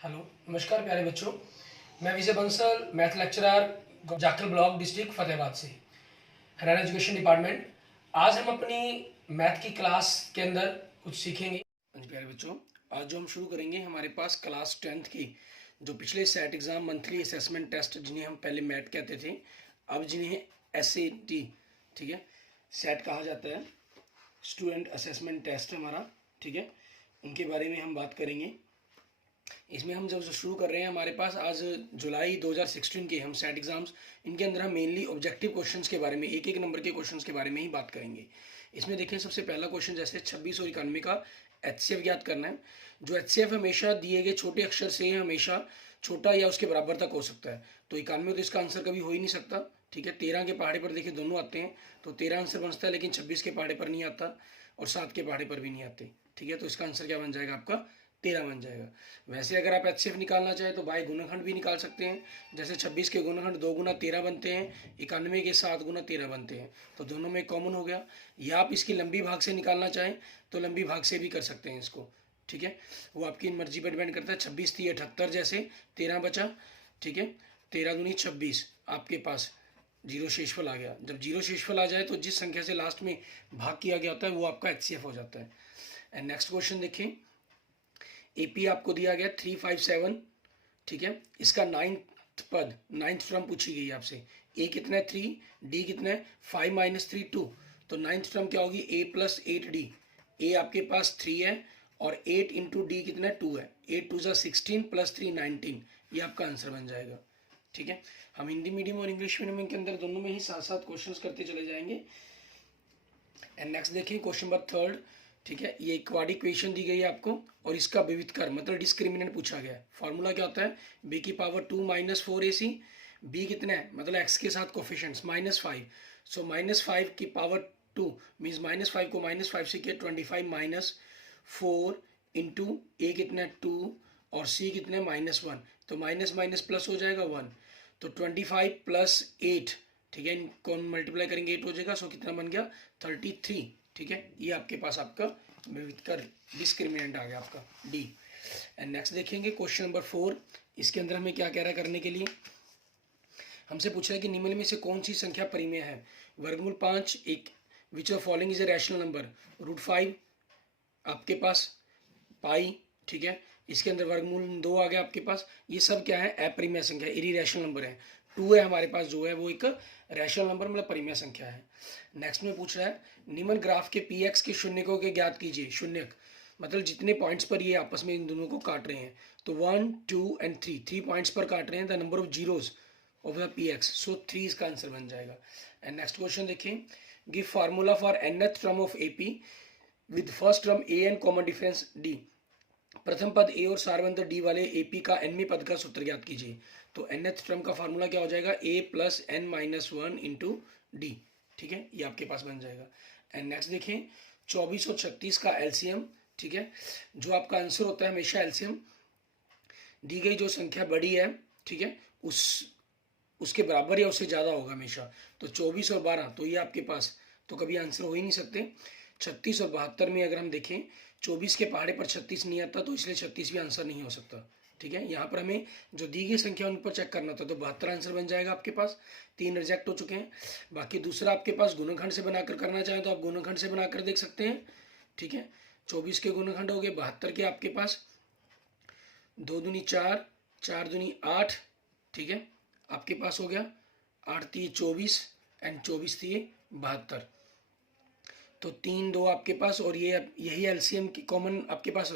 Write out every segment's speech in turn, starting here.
Hello, नमस्कार प्यारे बच्चों। मैं Vijay Bansal, math lecturer, Jakhal block, district Fatehabad से, हरियाणा एजुकेशन डिपार्टमेंट। आज हम अपनी मैथ की क्लास के अंदर कुछ सीखेंगे। प्यारे बच्चों, आज जो हम शुरू करेंगे, हमारे पास क्लास 10th की जो पिछले set exam monthly assessment test, जिन्हें हम पहले मैट कहते थे, अब जिन्हें SAT, ठीक है, सेट कहा जाता है, स्टूडेंट असेसमेंट टेस्ट हमारा, ठीक है, उनके बारे में हम बात करेंगे। इसमें हम जब शुरू कर रहे हैं, हमारे पास आज जुलाई 2016 के हम सेट एग्जाम्स, इनके अंदर हम मेनली ऑब्जेक्टिव क्वेश्चंस के बारे में, एक एक नंबर के क्वेश्चंस के बारे में ही बात करेंगे। इसमें देखें, सबसे पहला क्वेश्चन जैसे 26 और 91 का HCF ज्ञात करना है। जो HCF हमेशा दिए गए छोटे अक्षर से हमेशा छोटा या उसके बराबर तक हो सकता है। तो 91 तो इसका आंसर कभी हो ही नहीं सकता, ठीक है। 13 के पहाड़े पर देखिए दोनों आते हैं, तो 13 आंसर बनता है, लेकिन 26 के पहाड़े पर नहीं आता और 7 के पहाड़े पर भी नहीं आते, ठीक है। तो इसका आंसर क्या बन जाएगा आपका? 13 बन जाएगा। वैसे अगर आप HCF निकालना चाहें तो बाय गुणनखंड भी निकाल सकते हैं। जैसे 26 के गुणनखंड 2 गुना 13 बनते हैं, 91 के 7 गुना 13 बनते हैं, तो दोनों में कॉमन हो गया। या आप इसकी लंबी भाग से निकालना चाहें तो लंबी भाग से भी कर सकते हैं इसको, ठीक है। वो आपकी मर्जी पर डिपेंड करता है। 26 थी 78, जैसे 13 बचा, ठीक है। 13 दूनी 26, आपके पास जीरो शेषफल आ गया। जब जीरो शेषफल आ जाए तो जिस संख्या से लास्ट में भाग किया गया होता है वो आपका HCF हो जाता है। एंड नेक्स्ट क्वेश्चन देखें, AP आपको दिया गया 357, ठीक है। इसका नाइन्थ टर्म पूछी गई आपसे। A कितना है 3, D कितना है 5 - 3 2, तो नाइन्थ टर्म क्या होगी? A + 8D। A आपके पास 3 है और 8 × D कितना है 2 है। 8 2 16 + 3 19, ये आपका आंसर बन जाएगा, ठीक है। हम हिंदी मीडियम और इंग्लिश मीडियम के अंदर दोनों में ही साथ साथ क्वेश्चंस करते चले जाएंगे। एंड नेक्स्ट देखिए क्वेश्चन नंबर 3, ठीक है। ये क्वाड्रिक इक्वेशन दी गई है आपको और इसका विविधकर मतलब डिस्क्रिमिनेंट पूछा गया है। फॉर्मूला क्या होता है? b की पावर 2 - 4ac। b कितना है मतलब x के साथ कोफिशिएंट्स -5, सो -5 की पावर 2 मीन्स -5 को -5 से किया 25 - 4 इंटू a कितना है 2 और c कितना है -1, तो माइनस माइनस प्लस हो जाएगा 1, तो 25 + 8, ठीक है, इनको मल्टीप्लाई करेंगे 8 हो जाएगा। सो कितना बन गया? 33, ठीक है। ये आपके पास आपका विविधकर डिस्क्रिमिनेंट आ गया आपका D। एंड नेक्स्ट देखेंगे क्वेश्चन नंबर 4। इसके अंदर हमें क्या कह रहा है करने के लिए? हमसे पूछ रहा है कि निम्न में से कौन सी संख्या परिमेय है? वर्गमूल 5 एक, which of following is a rational number? √5 आपके पास, पाई, ठीक है। इसके अंदर वर्गमूल 2 आ गया आपके पास। ये सब क्या है? अपरिमेय संख्या, इरेशनल नंबर है। 2 है हमारे पास, जो है वो एक रैशनल नंबर मतलब परिमेय संख्या है। नेक्स्ट में पूछ रहा है निम्न ग्राफ के PX के शून्यकों के ज्ञात कीजिए। शून्यक मतलब जितने पॉइंट्स पर ये आपस में इन दोनों को काट रहे हैं, तो 1 2 और 3 पॉइंट्स पर काट रहे हैं। The number of zeros of the PX, सो 3 इसका आंसर बन जाएगा। एंड नेक्स्ट क्वेश्चन देखिए, give formula for nth term of AP with first term AN common difference D। प्रथम पद A और सारवंत D वाले AP का nवें पद का सूत्र ज्ञात कीजिए। तो nth टर्म का फार्मूला क्या हो जाएगा? A + n - 1 × D, ठीक है, ये आपके पास बन जाएगा। एंड नेक्स्ट देखें 24 और 36 का LCM, ठीक है। जो आपका आंसर होता है हमेशा LCM दी गई जो संख्या बड़ी है, ठीक है, उसके बराबर या उससे ज़्यादा होगा हमेशा। तो 24 और 12 तो ये आपके पास तो कभी आंसर हो ही नहीं सकते। 36 और 72 में अगर हम देखें, 24 के पहाड़े पर 36 नहीं आता, तो इसलिए 36 भी आंसर नहीं हो सकता, ठीक है। यहाँ पर हमें जो दी गई संख्या उन पर चेक करना था, तो 72 आंसर बन जाएगा आपके पास। 3 रिजेक्ट हो चुके हैं। बाकी दूसरा आपके पास गुणनखंड से बनाकर करना चाहें तो आप गुणनखंड से बनाकर देख सकते हैं, ठीक है। 24 के गुणनखंड हो गए 72 के आपके पास, 2 दूनी 4, 4 दूनी 8, ठीक है, आपके पास हो गया। 8 थी 24 एंड 24 थी 72, तो 3 2 आपके पास। और ये यही LCM की कॉमन आपके पास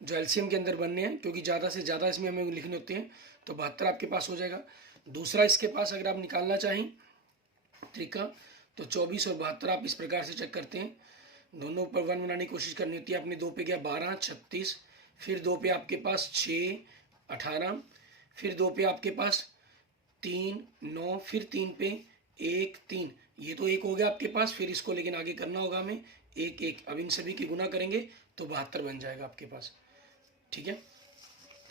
जो LCM के अंदर बनने हैं, क्योंकि ज़्यादा से ज़्यादा इसमें हमें लिखने होते हैं, तो 72 आपके पास हो जाएगा। दूसरा इसके पास अगर आप निकालना चाहें तरीका, तो 24 और 72 आप इस प्रकार से चेक करते हैं। दोनों पर 1 बनाने की कोशिश करनी होती है। आपने 2 पे गया 12 36, फिर 2 पे आपके पास 6 18, फिर 2 पे आपके पास 3 9, फिर 3 पे 1 3, ये तो 1 हो गया आपके पास। फिर इसको लेकिन आगे करना होगा हमें 1 1। अब इन सभी की गुना करेंगे तो 72 बन जाएगा आपके पास, ठीक है।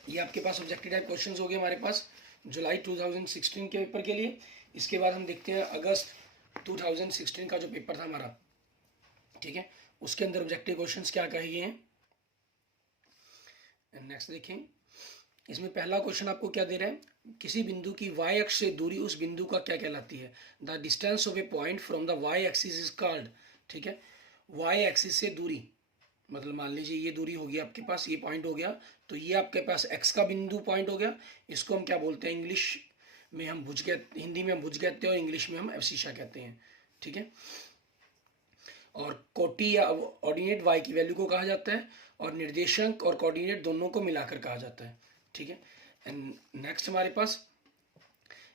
ये आपके पास ऑब्जेक्टिव टाइप क्वेश्चन हो गए हमारे पास जुलाई 2016 के पेपर के लिए। इसके बाद हम देखते हैं अगस्त 2016 का जो पेपर था हमारा, ठीक है, उसके अंदर ऑब्जेक्टिव क्वेश्चंस क्या कहे गए हैं। नेक्स्ट देखें, इसमें पहला क्वेश्चन आपको क्या दे रहा है, किसी बिंदु की y अक्ष से दूरी उस बिंदु का क्या कहलाती है। The distance of A point from the y axis is called, ठीक है, y एक्सिस से दूरी, मतलब मान लीजिए ये दूरी होगी आपके पास, ये पॉइंट हो गया, तो ये आपके पास x का बिंदु पॉइंट हो गया, इसको हम क्या बोलते हैं, इंग्लिश में हम भुज कहते, हिंदी में हम भुज कहते हैं और इंग्लिश में हम एब्सिशा कहते हैं, ठीक है। और कोटि या ऑर्डिनेट y की वैल्यू को कहा जाता है, और निर्देशांक और कोऑर्डिनेट दोनों को मिलाकर कहा जाता है, ठीक है। एंड नेक्स्ट हमारे पास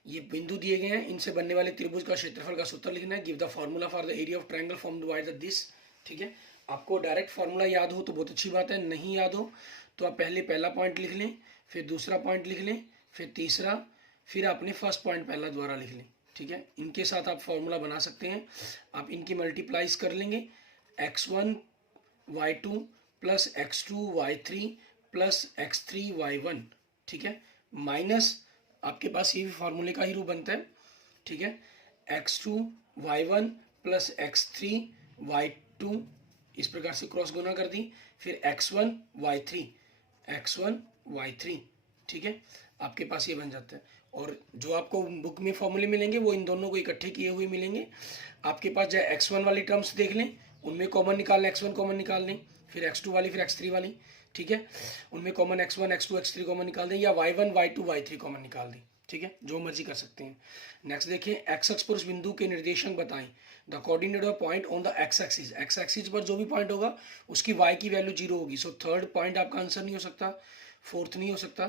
ये बिंदु दिए गए हैं, इनसे बनने वाले त्रिभुज का क्षेत्रफल का सूत्र लिखना है। Give the formula for the area of triangle formed by the this, ठीक है। आपको डायरेक्ट फार्मूला याद हो तो बहुत अच्छी बात है, नहीं याद हो तो आप पहले पहला पॉइंट लिख लें, फिर दूसरा पॉइंट लिख लें, फिर तीसरा, फिर आपने फर्स्ट पॉइंट पहला द्वारा लिख लें, ठीक है। इनके साथ आप फॉर्मूला बना सकते हैं। आप इनकी मल्टीप्लाइज कर लेंगे, x1 y2 plus x2 y3 plus x3 y1, ठीक है, माइनस आपके पास ये भी फार्मूले का ही रूप बनता है, ठीक है, x2 y1 plus x3 y2, इस प्रकार से क्रॉस गुना कर दी, फिर x1 y3, ठीक है, आपके पास ये बन जाता है। और जो आपको बुक में फॉर्मूले मिलेंगे वो इन दोनों को इकट्ठे किए हुए मिलेंगे। आपके पास चाहे x1 वाली टर्म्स देख लें, उनमें कॉमन निकाल लें, x1 कॉमन निकाल लें, फिर x2 वाली, फिर x3 वाली, ठीक है, उनमें common x1 x2 x3 common निकाल दें, या y1 y2 y3 कॉमन निकाल दें, ठीक है, जो मर्जी कर सकते हैं। नेक्स्ट देखिए, एक्स अक्ष पर उस बिंदु के निर्देशांक बताएं। The coordinate of point on the x axis, x axis पर जो भी पॉइंट होगा उसकी वाई की वैल्यू 0 होगी। सो थर्ड पॉइंट आपका आंसर नहीं हो सकता, फोर्थ नहीं हो सकता,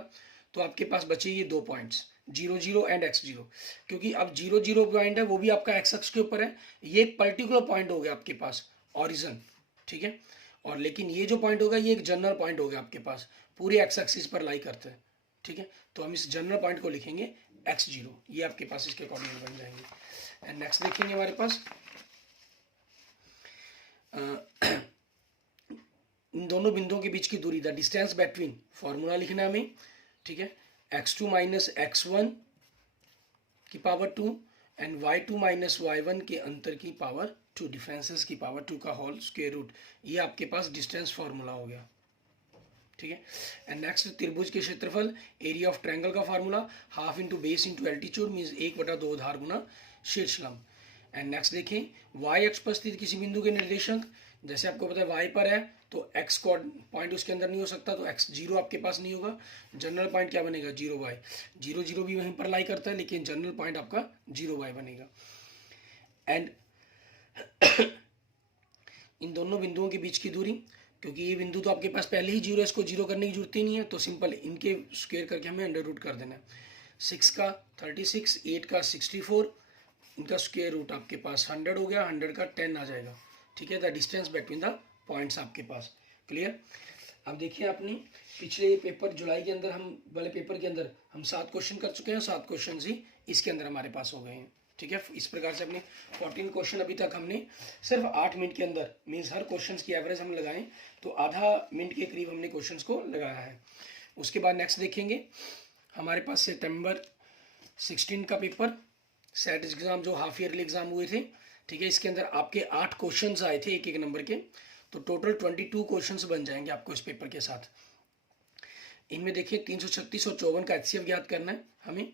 तो आपके पास बचे ये दो पॉइंट्स 0 0 एंड x0, क्योंकि अब 0 0 पॉइंट है वो भी आपका एक्स अक्ष के ऊपर है, ये एक पर्टिकुलर पॉइंट हो गया आपके पास ऑरिजन, ठीक है। और लेकिन ये जो पॉइंट होगा ये एक जनरल पॉइंट हो गया आपके पास, पूरे एक्स एक्सिस पर लाई करते हैं, ठीक है। तो हम इस जनरल पॉइंट को लिखेंगे x0, ये आपके पास इसके कोऑर्डिनेट बन जाएंगे। एंड नेक्स्ट देखेंगे हमारे पास इन दोनों बिंदुओं के बीच की दूरी, द डिस्टेंस बिटवीन, फॉर्मूला लिखना है हमें, ठीक है, x2 माइनस x1 की power 2 and y2 minus y1 के अंतर की पावर 2, डिफरेंसेस की पावर 2 का होल स्क्वायर रूट, ये आपके पास डिस्टेंस फॉर्मूला हो गया, ठीक है। एंड नेक्स्ट त्रिभुज के क्षेत्रफल, एरिया ऑफ ट्रायंगल का formula half into base into altitude means 1/2 आधार गुना शीर्ष लंब। एंड नेक्स्ट देखें, y अक्ष पर स्थित किसी बिंदु के निर्देशांक, जैसे आपको पता है y पर है तो x पॉइंट उसके अंदर नहीं हो सकता, तो x0 आपके पास नहीं होगा। जनरल पॉइंट क्या बनेगा, 0y, 0 0 भी वहीं पर लाई करता है, लेकिन जनरल पॉइंट आपका 0y बनेगा। एंड इन दोनों बिंदुओं के बीच की दूरी, क्योंकि ये बिंदु तो आपके पास पहले ही 0 है, इसको 0 करने की जरूरत ही नहीं है, तो सिंपल इनके स्क्वायर करके हमें अंडर रूट कर देना है। 6 का 36, 8 का 64, इनका स्क्वायर रूट आपके पास 100 हो गया, 100 का 10 आ जाएगा, ठीक है। The distance between the points आपके पास क्लियर। अब देखिए, आपने पिछले पेपर जुलाई के अंदर हम वाले पेपर के अंदर हम 7 क्वेश्चन कर चुके हैं, 7 क्वेश्चन ही इसके अंदर हमारे पास हो गए हैं, ठीक है। इस प्रकार से अपने 14 क्वेश्चन अभी तक हमने सिर्फ 8 मिनट के अंदर, मीन्स हर क्वेश्चन की एवरेज हम लगाएं तो आधा मिनट के करीब हमने क्वेश्चन को लगाया है। उसके बाद नेक्स्ट देखेंगे हमारे पास सितंबर 16 का पेपर, सेट एग्जाम जो हाफ ईयरली एग्जाम हुए थे, ठीक है, इसके अंदर आपके 8 क्वेश्चंस आए थे एक एक नंबर के, तो टोटल 22 क्वेश्चंस बन जाएंगे आपको इस पेपर के साथ। इनमें देखिए 336 और 54 का HCF ज्ञात करना है हमें,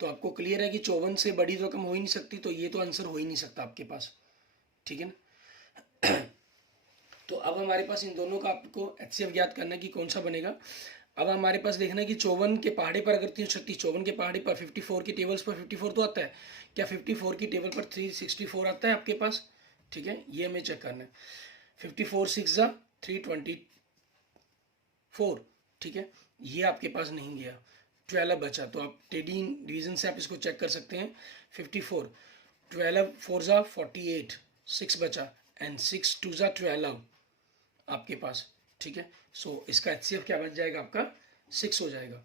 तो आपको क्लियर है कि 54 से बड़ी रकम हो ही नहीं सकती, तो ये तो आंसर हो ही नहीं सकता आपके पास, ठीक है ना। तो अब हमारे पास इन दोनों का आपको HCF ज्ञात करना है कि कौन सा बनेगा। अब हमारे पास देखना है कि 54 के पहाड़े पर अगर 336, 54 के पहाड़े पर 54 की टेबल्स पर 54 तो आता है, क्या 54 की टेबल पर 364 आता है आपके पास, ठीक है, ये हमें चेक करना है। 54 6 जा 324, ठीक है, ये आपके पास नहीं गया, 12 बचा, तो आप टेडी डिवीजन से आप इसको चेक कर सकते हैं। 54 12 4 जा 48, 6 बचा, एंड 6 2 जा 12 आपके पास, ठीक है। सो इसका HCF क्या बन जाएगा आपका 6 हो जाएगा।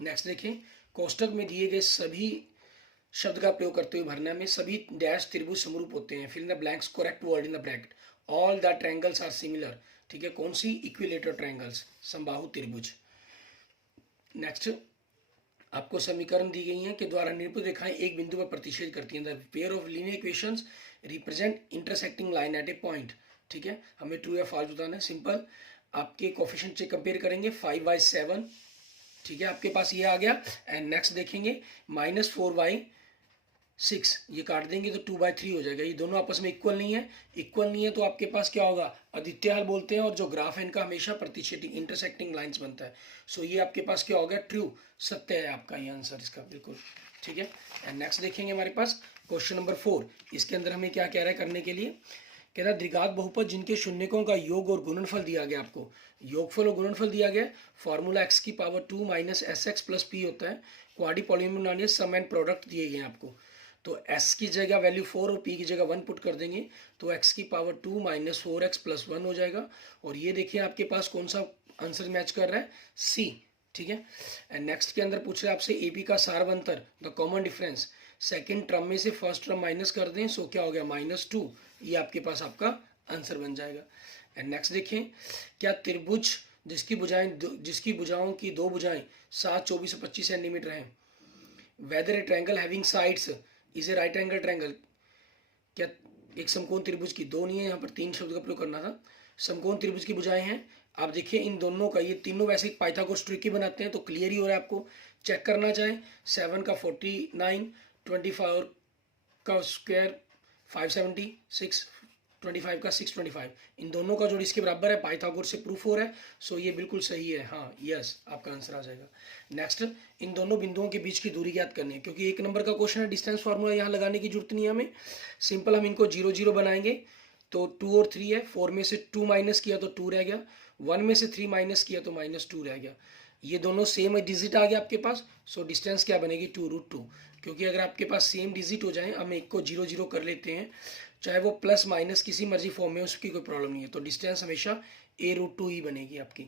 नेक्स्ट देखें, कोष्टक में दिए गए सभी शब्द का प्रयोग करते हुए भरना में सभी डैश त्रिभुज समरूप होते हैं। Fill in the blanks, correct word in the bracket, all the triangles are similar, ठीक है, कौन सी, इक्विलेटरल ट्रायंगल्स, समबाहु त्रिभुज। नेक्स्ट आपको समीकरण दी गई हैं के द्वारा निरूपित रेखाएं एक बिंदु पर प्रतिच्छेद करती हैं। The pair of linear equations represent intersecting line at A point, ठीक है, हमें ट्रू या फॉल्स बताना है। सिंपल, आपके कोफिशिएंट चेक कंपेयर करेंगे 5/7, ठीक है, आपके पास ये आ गया। एंड नेक्स्ट देखेंगे -4y6, ये काट देंगे तो 2/3 हो जाएगा। ये दोनों आपस में इक्वल नहीं है, इक्वल नहीं है तो आपके पास क्या होगा, आदित्य हल बोलते हैं, और जो ग्राफ है इनका हमेशा प्रतिच्छेदी इंटरसेक्टिंग लाइंस बनता है। सो ये आपके पास क्या हो गया, ट्रू, सत्य है आपका ये आंसर इसका, बिल्कुल ठीक है। एंड नेक्स्ट देखेंगे हमारे पास क्वेश्चन नंबर 4। इसके अंदर हमें क्या कह रहा है करने के लिए, कह रहा है द्विघात बहुपद जिनके शून्यकों का योग और गुणनफल दिया गया, आपको योगफल और गुणनफल दिया गया। फॉर्मूला x की power 2 minus SX plus P होता है। क्वाड्री पॉलिनोमियल सम एंड प्रोडक्ट दिए गए हैं आपको, तो s की जगह वैल्यू 4 और p की जगह 1 पुट कर देंगे तो x की पावर 2 माइनस 4x प्लस 1 हो जाएगा। और ये देखिए आपके पास कौन सा आंसर मैच कर रहा है, C, ठीक है। एंड नेक्स्ट के अंदर पूछ रहे हैं आपसे AP का सारवंतर, the common difference. Second term में से फर्स्ट टर्म माइनस कर दें, सो क्या हो गया -2, ये आपके पास आपका आंसर बन जाएगा। एंड नेक्स्ट देखें, क्या त्रिभुज जिसकी भुजाओं की दो भुजाएं 7, 24 और 25 सेंटीमीटर हैं, whether a triangle having sides is a right angle triangle, क्या एक समकोण त्रिभुज की, दो नहीं है यहाँ पर, 3 शब्द का प्रयोग करना था, समकोण त्रिभुज की भुजाएं हैं। आप देखिए इन दोनों का, ये तीनों वैसे पाइथागोरस ट्रिक बनाते हैं तो क्लियर ही हो रहा है आपको। चेक करना चाहें 7 का 49, 24 का स्क्वायर 576, 25 का 625, इन दोनों का जोड़ इसके बराबर है, पाइथागोरस से प्रूफ हो रहा है। सो ये बिल्कुल सही है, हाँ यस आपका आंसर आ जाएगा। नेक्स्ट, इन दोनों बिंदुओं के बीच की दूरी ज्ञात करनी है, क्योंकि 1 नंबर का क्वेश्चन है, डिस्टेंस फार्मूला यहाँ लगाने की जरूरत नहीं है हमें, सिंपल हम इनको 0, 0 बनाएंगे तो 2 और 3 है, 4 में से 2 माइनस किया तो 2 रह गया, 1 में से 3 माइनस किया तो -2 रह गया। ये दोनों सेम डिजिट आ गया आपके पास, सो डिस्टेंस क्या बनेगी 2√2, क्योंकि अगर आपके पास सेम डिजिट हो जाए, हम एक को 0, 0 कर लेते हैं, चाहे वो प्लस माइनस किसी मर्जी फॉर्म में, उसकी कोई प्रॉब्लम नहीं है, तो डिस्टेंस हमेशा a√2 ही बनेगी आपकी।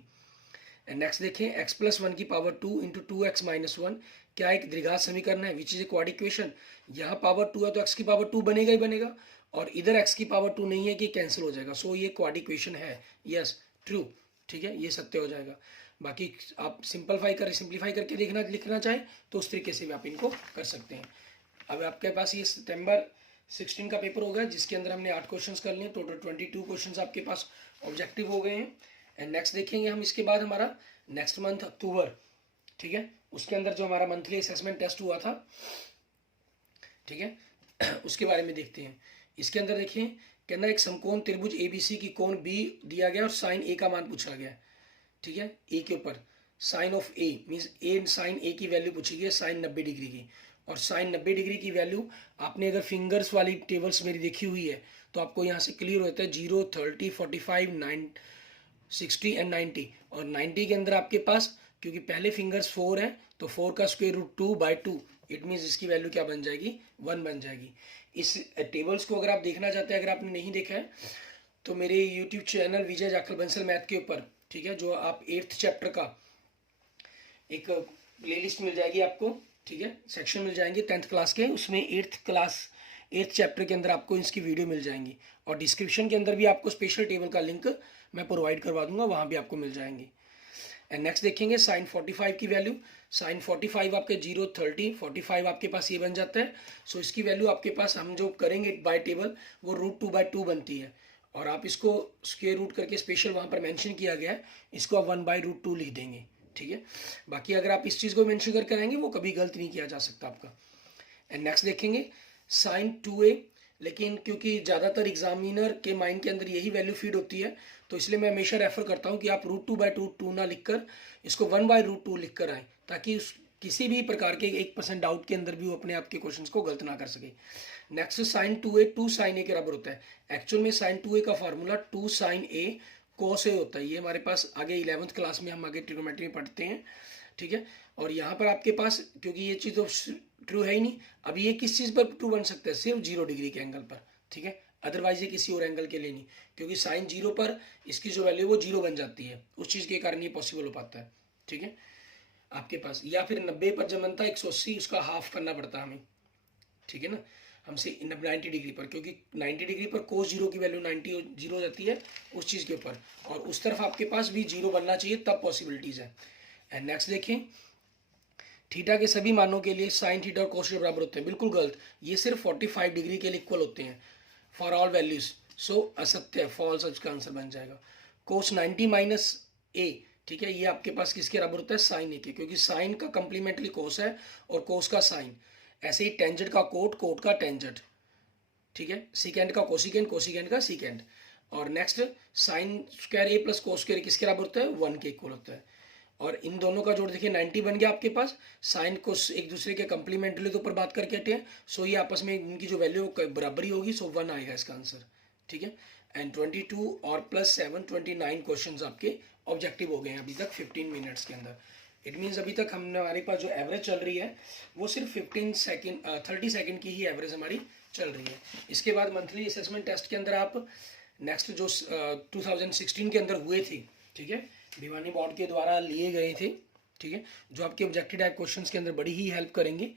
एंड नेक्स्ट देखें, x + 1 की पावर 2 इंटू 2x - 1 क्या एक द्विघात समीकरण है, which is a quadric equation. यहाँ पावर 2 है तो x की पावर 2 बनेगा ही बनेगा, और इधर x की पावर 2 नहीं है कि कैंसिल हो जाएगा। सो ये क्वाड्रिक इक्वेशन है, यस ट्रू, ठीक है, ये सत्य हो जाएगा। बाकी आप सिंप्लीफाई करके लिखना चाहें तो उस तरीके से भी आप इनको कर सकते हैं। अब आपके पास ये सितंबर 16 का पेपर होगा, जिसके अंदर हमने 8 क्वेश्चंस कर लिए, टोटल 22 क्वेश्चंस आपके पास ऑब्जेक्टिव हो गए हैं। एंड नेक्स्ट देखेंगे हम इसके बाद हमारा नेक्स्ट मंथ अक्टूबर, ठीक है, उसके अंदर जो हमारा मंथली असेसमेंट टेस्ट हुआ था, ठीक है, उसके बारे में देखते हैं। इसके अंदर देखिए, कहना एक समकोण त्रिभुज ABC की कोण B दिया गया और साइन A का मान पूछा गया, ठीक है, A के ऊपर sine of A means A sine A की वैल्यू पूछी गई है साइन 90 डिग्री की, और साइन 90 डिग्री की वैल्यू आपने अगर फिंगर्स वाली टेबल्स मेरी देखी हुई है तो आपको यहाँ से क्लियर होता है 0, 30, 45, 60 एंड 90, और 90 के अंदर आपके पास क्योंकि पहले फिंगर्स 4 है तो 4 का √2/2, इट मीन्स इसकी वैल्यू क्या बन जाएगी, 1 बन जाएगी। इस टेबल्स को अगर आप देखना चाहते हैं, अगर आपने नहीं देखा है तो मेरे यूट्यूब चैनल विजय जाखल बंसल मैथ के ऊपर, ठीक है, जो आप 8th चैप्टर का एक प्लेलिस्ट मिल जाएगी आपको, ठीक है, सेक्शन मिल जाएंगे 10th क्लास के, उसमें 8th चैप्टर के अंदर आपको इसकी वीडियो मिल जाएंगी, और डिस्क्रिप्शन के अंदर भी आपको स्पेशल टेबल का लिंक मैं प्रोवाइड करवा दूंगा, वहाँ भी आपको मिल जाएंगे। एंड नेक्स्ट देखेंगे साइन 45 की वैल्यू, साइन 45 आपके 0, 30, 45 आपके पास ये बन जाता है। सो इसकी वैल्यू आपके पास हम जो करेंगे बाय टेबल वो √2/2 बनती है, और आप इसको स्क्वायर रूट करके स्पेशल वहाँ पर मेंशन किया गया है, इसको आप 1/√2 लिख देंगे, ठीक है। बाकी अगर आप इस चीज़ को मेंशन करके आएंगे वो कभी गलत नहीं किया जा सकता आपका। एंड नेक्स्ट देखेंगे साइन 2a, लेकिन क्योंकि ज़्यादातर एग्जामिनर के माइंड के अंदर यही वैल्यू फीड होती है, तो इसलिए मैं हमेशा रेफर करता हूँ कि आप √2/2 ना लिखकर इसको 1/√2 लिख कर आएँ, ताकि किसी भी प्रकार के 1% डाउट के अंदर भी वो अपने आपके क्वेश्चन को गलत ना कर सके। Next sign 2a 2 sine a के बराबर होता है। एक्चुअल में साइन 2a का formula 2 sine a cos a होता है, ये हमारे पास आगे 11th क्लास में हम आगे ट्रिग्नोमेट्री में पढ़ते हैं, ठीक है। और यहाँ पर आपके पास क्योंकि ये चीज़ तो ट्रू है ही नहीं, अब ये किस चीज़ पर ट्रू बन सकता है, सिर्फ 0 डिग्री के एंगल पर, ठीक है, अदरवाइज ये किसी और एंगल के लिए नहीं, क्योंकि साइन 0 पर इसकी जो वैल्यू वो 0 बन जाती है, उस चीज़ के कारण ये पॉसिबल हो पाता है, ठीक है आपके पास। या फिर 90 पर जब बनता है 180 उसका हाफ करना पड़ता है हमें, ठीक है ना, हमसे 90 डिग्री पर, क्योंकि 90 डिग्री पर cos 0 की वैल्यू 90 0 हो जाती है उस चीज़ के ऊपर, और उस तरफ आपके पास भी 0 बनना चाहिए, तब पॉसिबिलिटीज़ है। एंड नेक्स्ट देखें, थीटा के सभी मानों के लिए साइन थीटा और कोस थीटा बराबर होते हैं, बिल्कुल गलत, ये सिर्फ 45 डिग्री के लिए इक्वल होते हैं फॉर ऑल वैल्यूज, सो असत्य है, फॉल्स, इसका आंसर बन जाएगा। कोस 90 - a, ठीक है, ये आपके पास किसके बराबर होता है, साइन ए के, क्योंकि साइन का कंप्लीमेंट्री कोस है और कोस का साइन। ऐसे ही टेंजेंट का कोट, कोट का टेंजेंट, ठीक है, सीकेंड का कोसिकेंड, कोसिकेंड का सीकेंड। और नेक्स्ट साइन स्क्वायर ए प्लस कोस स्क्वायर किसके बराबर होता है, 1 के इक्वल होता है। और इन दोनों का जोड़ देखिए 90 बन गया आपके पास। साइन कोस एक दूसरे के कंप्लीमेंट्री तो ऊपर बात करके हटे हैं, सो ये आपस में इनकी जो वैल्यू बराबरी होगी, सो 1 आएगा इसका आंसर, ठीक है। एंड 22 और प्लस 7 29 क्वेश्चन आपके ऑब्जेक्टिव हो गए हैं अभी तक 15 मिनट्स के अंदर। इट मीन्स अभी तक हमने, हमारे पास जो एवरेज चल रही है वो सिर्फ 30 सेकेंड की ही एवरेज हमारी चल रही है। इसके बाद मंथली असेसमेंट टेस्ट के अंदर आप नेक्स्ट जो 2016 के अंदर हुए थे, ठीक है, भिवानी बोर्ड के द्वारा लिए गए थे, ठीक है, जो आपके ऑब्जेक्टिव टाइप क्वेश्चंस के अंदर बड़ी ही हेल्प करेंगे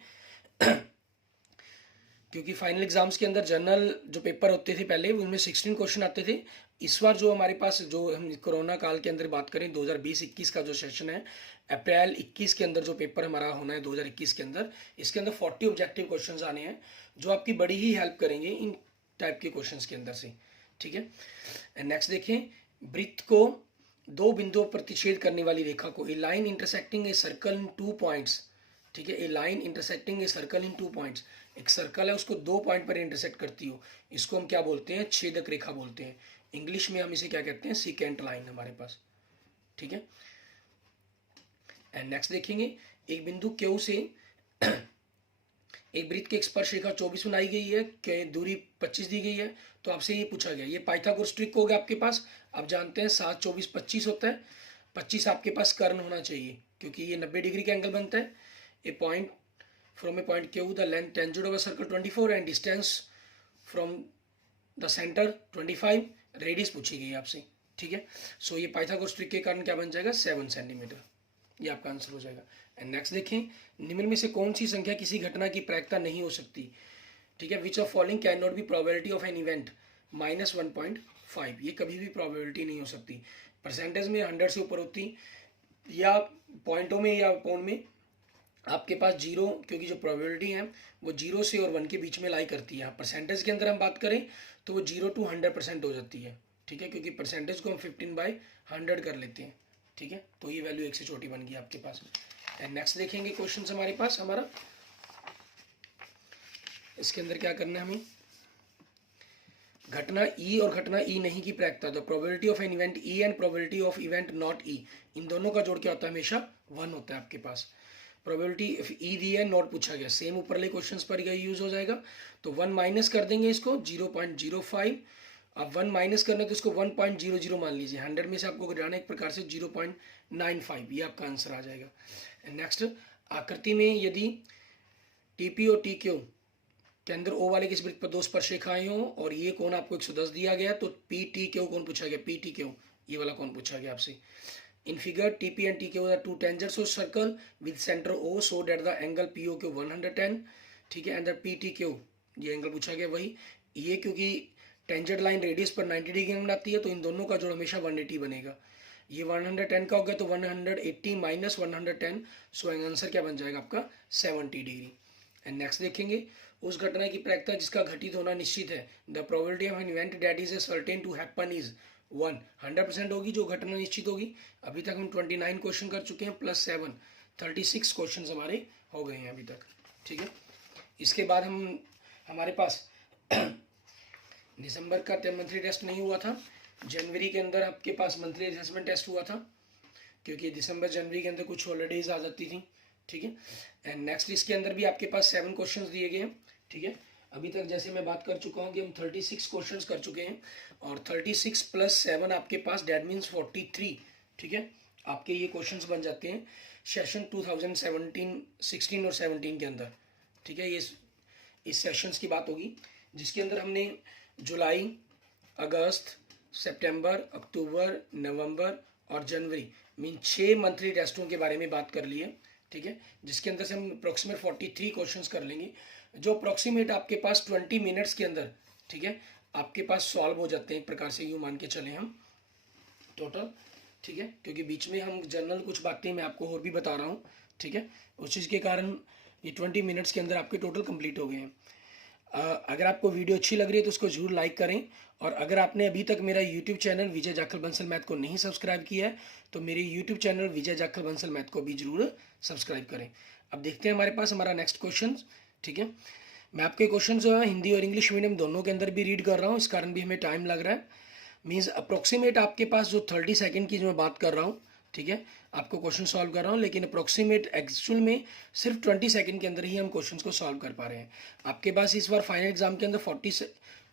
क्योंकि फाइनल एग्जाम्स के अंदर जनरल जो पेपर होते थे पहले उनमें 16 क्वेश्चन आते थे। इस बार जो हमारे पास, जो हम कोरोना काल के अंदर बात करें 2020-21 का जो सेशन है, अप्रैल 21 के अंदर जो पेपर हमारा होना है 2021 के अंदर, इसके अंदर 40 ऑब्जेक्टिव क्वेश्चंस आने हैं जो आपकी बड़ी ही हेल्प करेंगे इन टाइप के क्वेश्चंस के अंदर से, ठीक है। नेक्स्ट देखें, वृत्त को दो बिंदुओं पर प्रतिच्छेद करने वाली रेखा को, a line intersecting a circle in 2 points, ठीक है, a line intersecting a circle in 2 points, एक सर्कल है उसको 2 पॉइंट पर इंटरसेक्ट करती हो, इसको हम क्या बोलते हैं, छेदक रेखा बोलते हैं। इंग्लिश में हम इसे क्या कहते हैं, सीकेंट लाइन हमारे पास, ठीक है। एंड नेक्स्ट देखेंगे, एक बिंदु क्यू से एक वृत्त की एक स्पर्श रेखा 24 बनाई गई है, कि दूरी 25 दी गई है, तो आपसे ये पूछा गया, ये पाइथागोरस ट्रिक हो गया आपके पास। आप जानते हैं 7 24 25 होता है, 25 आपके पास कर्ण होना चाहिए क्योंकि ये 90 डिग्री का एंगल बनता है। A point from a point Q, the length tangent of a circle 24 and distance from the centre 25, radius पूछी गई है आपसे, ठीक है। सो ये पाइथागोरस ट्रिक के कारण क्या बन जाएगा, 7 सेंटीमीटर, ये आपका आंसर हो जाएगा। एंड नेक्स्ट देखें, निम्न में से कौन सी संख्या किसी घटना की प्रायिकता नहीं हो सकती, ठीक है। Which of following can not be probability of an event, -1.5, ये कभी भी प्रोबेबिलिटी नहीं हो सकती। परसेंटेज में 100 से ऊपर होती, या पॉइंटों में या पाउंड में आपके पास 0, क्योंकि जो प्रोबेबिलिटी है वो 0 से और 1 के बीच में लाई करती है। परसेंटेज के अंदर हम बात करें तो वो 0 to 100% हो जाती है, ठीक है, क्योंकि परसेंटेज को हम 15/100 कर लेते हैं, ठीक है। तो ये वैल्यू 1 से छोटी बन गई आपके पास। एंड नेक्स्ट देखेंगे क्वेश्चन हमारे पास, हमारा इसके अंदर क्या करना है हमें, घटना ई और घटना ई नहीं की प्रायिकता, the probability of an event E and probability of event not E, इन दोनों का जोड़ क्या होता है, हमेशा 1 होता है आपके पास। प्रोबेबिलिटी ई दी है, नॉट पूछा गया, सेम ऊपरले क्वेश्चंस पर यह यूज हो जाएगा। तो 1 माइनस कर देंगे इसको 0.05, अब 1 माइनस करना तो इसको 1.00 मान लीजिए, 100 में से आपको घटाना एक प्रकार से 0.95, ये आपका आंसर आ जाएगा। नेक्स्ट, आकृति में यदि टीपी और टी क्यू के अंदर ओ वाले किस वृत्त पर 2 स्पर्शरेखाएं हो और ये कोण आपको 110 दिया गया, तो पी टी क्यू कौन पूछा गया, पी टी क्यू ये वाला कौन पूछा गया आपसे। In figure, TP and TQ are two tangents of circle with center O, so that the angle POQ 110, ठीक है, and the PTQ ये एंगल पूछा गया वही, ये क्योंकि टेंजेंट लाइन रेडियस पर 90 डिग्री बनाती है तो इन दोनों का जोड़ हमेशा 180 बनेगा। ये 110 का हो गया तो 180 माइनस 110, सो आंसर क्या बन जाएगा आपका 70 डिग्री। एंड नेक्स्ट देखेंगे, उस घटना की प्रायिकता जिसका घटित होना निश्चित है, the probability of an event that is certain to happen is 100% होगी, जो घटना निश्चित होगी। अभी तक हम 29 क्वेश्चन कर चुके हैं, प्लस 7 36 क्वेश्चन हमारे हो गए हैं अभी तक, ठीक है। इसके बाद हमारे पास दिसंबर का मंथली टेस्ट नहीं हुआ था, जनवरी के अंदर आपके पास मंथली असेसमेंट टेस्ट हुआ था, क्योंकि दिसंबर जनवरी के अंदर कुछ हॉलीडेज आ जाती थी, ठीक है। एंड नेक्स्ट इसके अंदर भी आपके पास 7 क्वेश्चन दिए गए हैं, ठीक है। अभी तक जैसे मैं बात कर चुका हूँ कि हम 36 क्वेश्चंस कर चुके हैं, और 36 प्लस 7 आपके पास डेट मीन्स 43, ठीक है, आपके ये क्वेश्चंस बन जाते हैं सेशन 2017 16 और 17 के अंदर, ठीक है। ये इस सेशंस की बात होगी जिसके अंदर हमने जुलाई, अगस्त, सितंबर, अक्टूबर, नवंबर और जनवरी मीन 6 मंथली टेस्टों के बारे में बात कर ली है, ठीक है, जिसके अंदर से हम अप्रोक्सीमेट 43 क्वेश्चंस कर लेंगे, जो अप्रोक्सीमेट आपके पास 20 मिनट्स के अंदर, ठीक है, आपके पास सॉल्व हो जाते हैं, एक प्रकार से यूँ मान के चले हम टोटल, ठीक है, क्योंकि बीच में हम जनरल कुछ बातें मैं आपको और भी बता रहा हूँ, ठीक है, उस चीज़ के कारण ये 20 मिनट्स के अंदर आपके टोटल कंप्लीट हो गए हैं। अगर आपको वीडियो अच्छी लग रही है तो उसको जरूर लाइक करें, और अगर आपने अभी तक मेरा यूट्यूब चैनल विजय जाखल बंसल मैथ को नहीं सब्सक्राइब किया है तो मेरे यूट्यूब चैनल विजय जाखल बंसल मैथ को भी जरूर सब्सक्राइब करें। अब देखते हैं हमारे पास हमारा नेक्स्ट क्वेश्चन। ठीक है, मैं आपके क्वेश्चन जो है हिंदी और इंग्लिश मीडियम दोनों के अंदर भी रीड कर रहा हूँ, इस कारण भी हमें टाइम लग रहा है। मीन्स अप्रोक्सीमेट आपके पास जो 30 सेकेंड की जो मैं बात कर रहा हूँ, ठीक है, आपको क्वेश्चन सॉल्व कर रहा हूँ, लेकिन अप्रोक्सीमेट एक्चुअल में सिर्फ 20 सेकंड के अंदर ही हम क्वेश्चंस को सॉल्व कर पा रहे हैं। आपके पास इस बार फाइनल एग्जाम के अंदर 40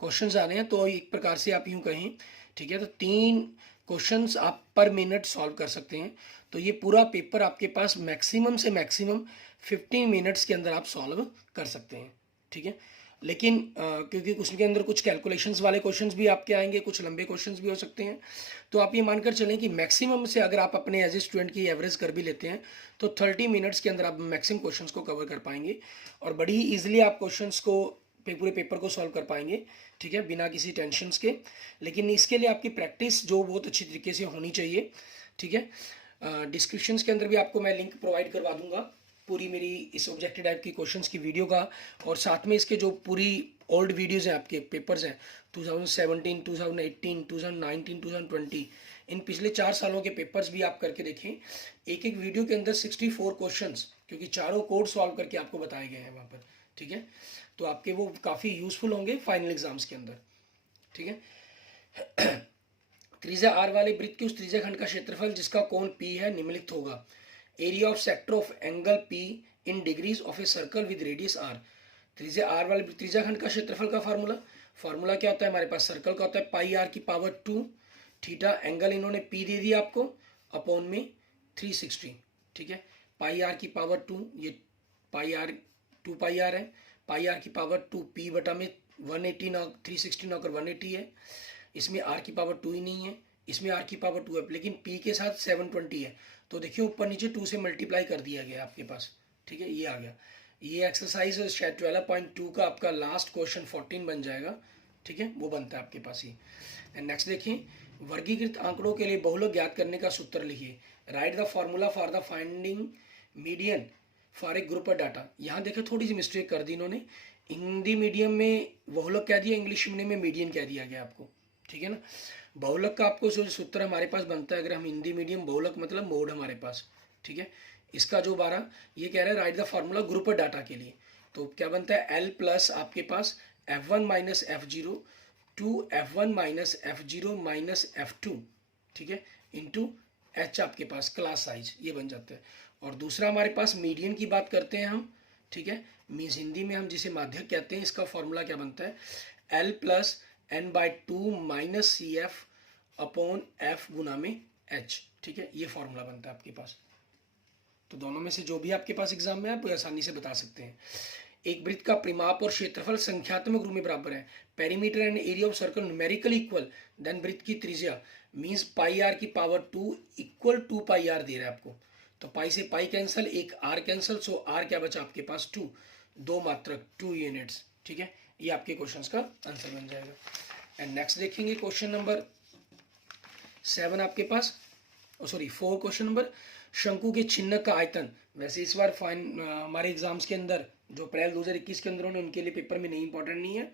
क्वेश्चंस आ रहे हैं, तो एक प्रकार से आप यूँ कहें, ठीक है, तो 3 क्वेश्चंस आप पर मिनट सॉल्व कर सकते हैं। तो ये पूरा पेपर आपके पास मैक्सिमम से मैक्सिमम 15 मिनट्स के अंदर आप सॉल्व कर सकते हैं। ठीक है, लेकिन क्योंकि उसके अंदर कुछ कैलकुलेशंस वाले क्वेश्चंस भी आपके आएंगे, कुछ लंबे क्वेश्चंस भी हो सकते हैं, तो आप ये मानकर चलें कि मैक्सिमम से अगर आप अपने एज ए स्टूडेंट की एवरेज कर भी लेते हैं तो 30 मिनट्स के अंदर आप मैक्सिमम क्वेश्चंस को कवर कर पाएंगे, और बड़ी ही ईजिली आप क्वेश्चंस को पूरे पेपर को सॉल्व कर पाएंगे। ठीक है, बिना किसी टेंशन के। लेकिन इसके लिए आपकी प्रैक्टिस जो बहुत अच्छी तरीके से होनी चाहिए। ठीक है, डिस्क्रिप्शन के अंदर भी आपको मैं लिंक प्रोवाइड करवा दूंगा पूरी मेरी इस ऑब्जेक्टिव टाइप की क्वेश्चंस की वीडियो का, और साथ में इसके जो पूरी ओल्ड वीडियोस हैं, आपके पेपर्स हैं 2017, 2018, 2019, 2020, इन पिछले 4 सालों के पेपर्स भी आप करके देखें। एक एक वीडियो के अंदर 64 क्वेश्चंस, क्योंकि चारों कोड सॉल्व करके आपको बताए गए हैं वहाँ पर। ठीक है, तो आपके वो काफ़ी यूजफुल होंगे फाइनल एग्जाम्स के अंदर। ठीक है, त्रिज्या आर वाले वृत्त के उस त्रिज्या खंड का क्षेत्रफल जिसका कोण पी है निम्नलिखित होगा। Area of sector of angle P in degrees of a circle with radius R. त्रिज्या आर वाले त्रिज्या खंड का क्षेत्रफल का फार्मूला क्या होता है हमारे पास, सर्कल का होता है पाई आर की पावर 2 थीटा, एंगल इन्होंने पी दे दिया आपको अपॉन में 360। ठीक है, पाई आर की पावर 2, ये पाई आर 2 पाई आर है, पाई आर की पावर 2 पी बटा में 180 ना 360 ना कर 180 है, इसमें आर की पावर 2 ही नहीं है, इसमें आर की पावर 2 है, लेकिन पी के साथ 720 है, तो देखिए ऊपर नीचे 2 से मल्टीप्लाई कर दिया गया आपके पास। ठीक है, ये आ गया। ये एक्सरसाइज शायद 12.2 का आपका लास्ट क्वेश्चन 14 बन जाएगा। ठीक है, वो बनता है आपके पास ही। एंड नेक्स्ट देखिए, वर्गीकृत आंकड़ों के लिए बहुलक ज्ञात करने का सूत्र लिखिए। Right the formula for the finding median for a group of data. यहाँ देखिए थोड़ी सी मिस्टेक कर दी इन्होंने, हिंदी मीडियम में बहुलक कह दिया, इंग्लिश मीडियम में मीडियन कह दिया गया आपको। ठीक है ना, बहुलक का आपको जो सूत्र हमारे पास बनता है, अगर हम हिंदी मीडियम, बहुलक मतलब मोड हमारे पास। ठीक है, इसका जो 12 ये कह रहा है write the formula group of data के लिए, तो क्या बनता है एल प्लस आपके पास F1 minus F0 two F1 minus F0 minus F2। ठीक है, इंटू एच आपके पास क्लास साइज, ये बन जाता है। और दूसरा हमारे पास मीडियन की बात करते हैं हम। ठीक है, मीन्स हिंदी में हम जिसे माध्यक कहते हैं, इसका फॉर्मूला क्या बनता है L plus n/2 minus C F upon F गुना में एच। ठीक है, ये फॉर्मूला बनता है आपके पास। तो दोनों में से जो भी आपके पास एग्जाम में आप आसानी से बता सकते हैं। एक वृत्त का परिमाप और क्षेत्रफल संख्यात्मक रूप में बराबर है, perimeter and area of circle numerically equal, then वृत्त की त्रिज्या मींस पाई आर की पावर 2 इक्वल 2 पाई आर दे रहा है आपको। तो पाई से पाई कैंसिल, एक आर कैंसिल, सो आर क्या बचा आपके पास 2, 2 मात्रक 2 यूनिट्स। ठीक है, ये आपके क्वेश्चंस का आंसर बन जाएगा। एंड नेक्स्ट देखेंगे क्वेश्चन नंबर 7 आपके पास, सॉरी 4 क्वेश्चन नंबर, शंकु के छिन्नक का आयतन। वैसे इस बार हमारे एग्जाम्स के अंदर जो अप्रैल 2021 के अंदर होने उनके लिए पेपर में नहीं इंपॉर्टेंट नहीं है,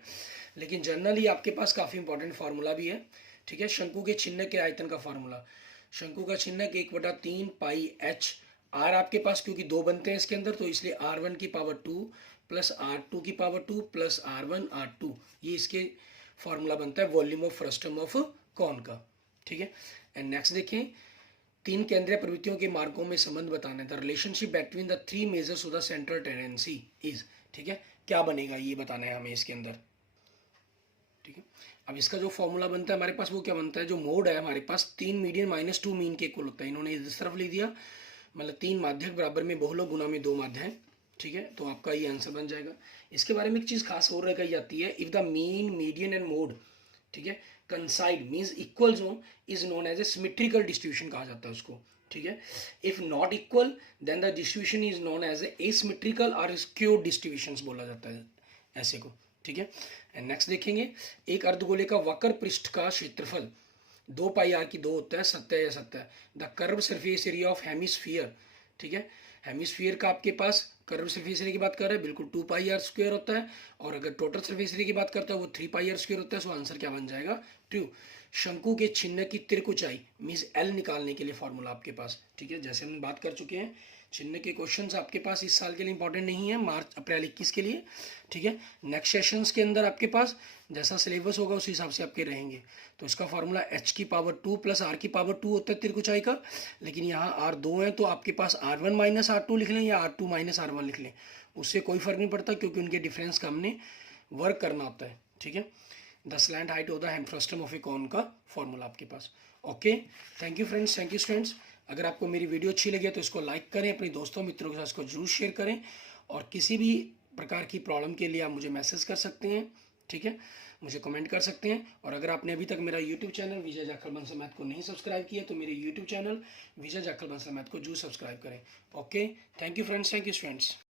लेकिन जनरली आपके पास काफ़ी इंपॉर्टेंट फार्मूला भी है। ठीक है, शंकु के छिन्नक के आयतन का फार्मूला, शंकु का छिन्नक 1/3 पाई एच, आर आपके पास क्योंकि 2 बनते हैं इसके अंदर, तो इसलिए R1 की पावर 2 प्लस R2 की पावर 2 प्लस R1 R2, ये इसके फार्मूला बनता है volume of frustum of cone का। ठीक है, एंड नेक्स्ट देखें, 3 केंद्रीय प्रवृत्तियों के मार्गों में संबंध बताना है। The relationship between the 3 measures of the central tendency is. ठीक है, क्या बनेगा ये बताना है हमें इसके अंदर। ठीक है, अब इसका जो फॉर्मूला बनता है हमारे पास वो क्या बनता है, जो मोड है हमारे पास 3 मीडियन माइनस 2 मीन के इक्वल होता है। इन्होंने इस तरफ ले दिया, मतलब 3 माध्यक बराबर में बहुलक गुना में 2 माध्य। ठीक है, तो आपका ये आंसर बन जाएगा। इसके बारे में एक चीज़ खास और कही जाती है, if the mean median and mode, ठीक है, coincide means equal zone is known as a symmetrical distribution कहा जाता है उसको। ठीक है, if not equal then the distribution is known as a asymmetrical और स्क्यूड डिस्ट्रीब्यूशंस बोला जाता है ऐसे को। ठीक है, एंड नेक्स्ट देखेंगे, एक अर्धगोले का वक्र पृष्ठ का क्षेत्रफल 2 पाई आर की 2 होता है, सत्य या सत्य। The curve surface area of hemisphere, ठीक है। हेमिस्फीयर का आपके पास कर्व सरफेस एरिया की बात कर रहे हैं, बिल्कुल 2 पाई आर स्क्वायर होता है, और अगर टोटल सरफेस एरिया की बात करता है वो 3 पाई आर स्क्वायर होता है। सो आंसर क्या बन जाएगा? 2। शंकु के चिन्ह की तिर्क ऊंचाई मीन्स एल निकालने के लिए फॉर्मूला आपके पास, ठीक है, जैसे हम बात कर चुके हैं। चिन्ह के क्वेश्चंस आपके पास इस साल के लिए इंपॉर्टेंट नहीं है, मार्च अप्रैल 21 के लिए, ठीक है। नेक्स्ट सेशंस के अंदर आपके पास जैसा सिलेबस होगा उस हिसाब से आपके रहेंगे। तो इसका फॉर्मूला h की पावर 2 प्लस r की पावर 2 होता है तिर्क ऊंचाई का, लेकिन यहाँ r 2 है तो आपके पास r1 माइनस r2 लिख लें या r2 माइनस r1 लिख लें, उससे कोई फर्क नहीं पड़ता, क्योंकि उनके डिफरेंस का हमने वर्क करना होता है, ठीक है। The slant height of the frustum of a cone का फॉर्मूला आपके पास। Okay, thank you friends, thank you students. अगर आपको मेरी वीडियो अच्छी लगी तो इसको लाइक करें, अपने दोस्तों मित्रों के साथ इसको जरूर शेयर करें, और किसी भी प्रकार की प्रॉब्लम के लिए आप मुझे मैसेज कर सकते हैं, ठीक है, मुझे कमेंट कर सकते हैं। और अगर आपने अभी तक मेरा यूट्यूब चैनल विजय जाखड़ बंसल मैथ को नहीं सब्सक्राइब किया तो मेरे यूट्यूब चैनल विजय जाखड़ बंसल मैथ को जरूर सब्सक्राइब करें। Okay, thank you friends, thank you students.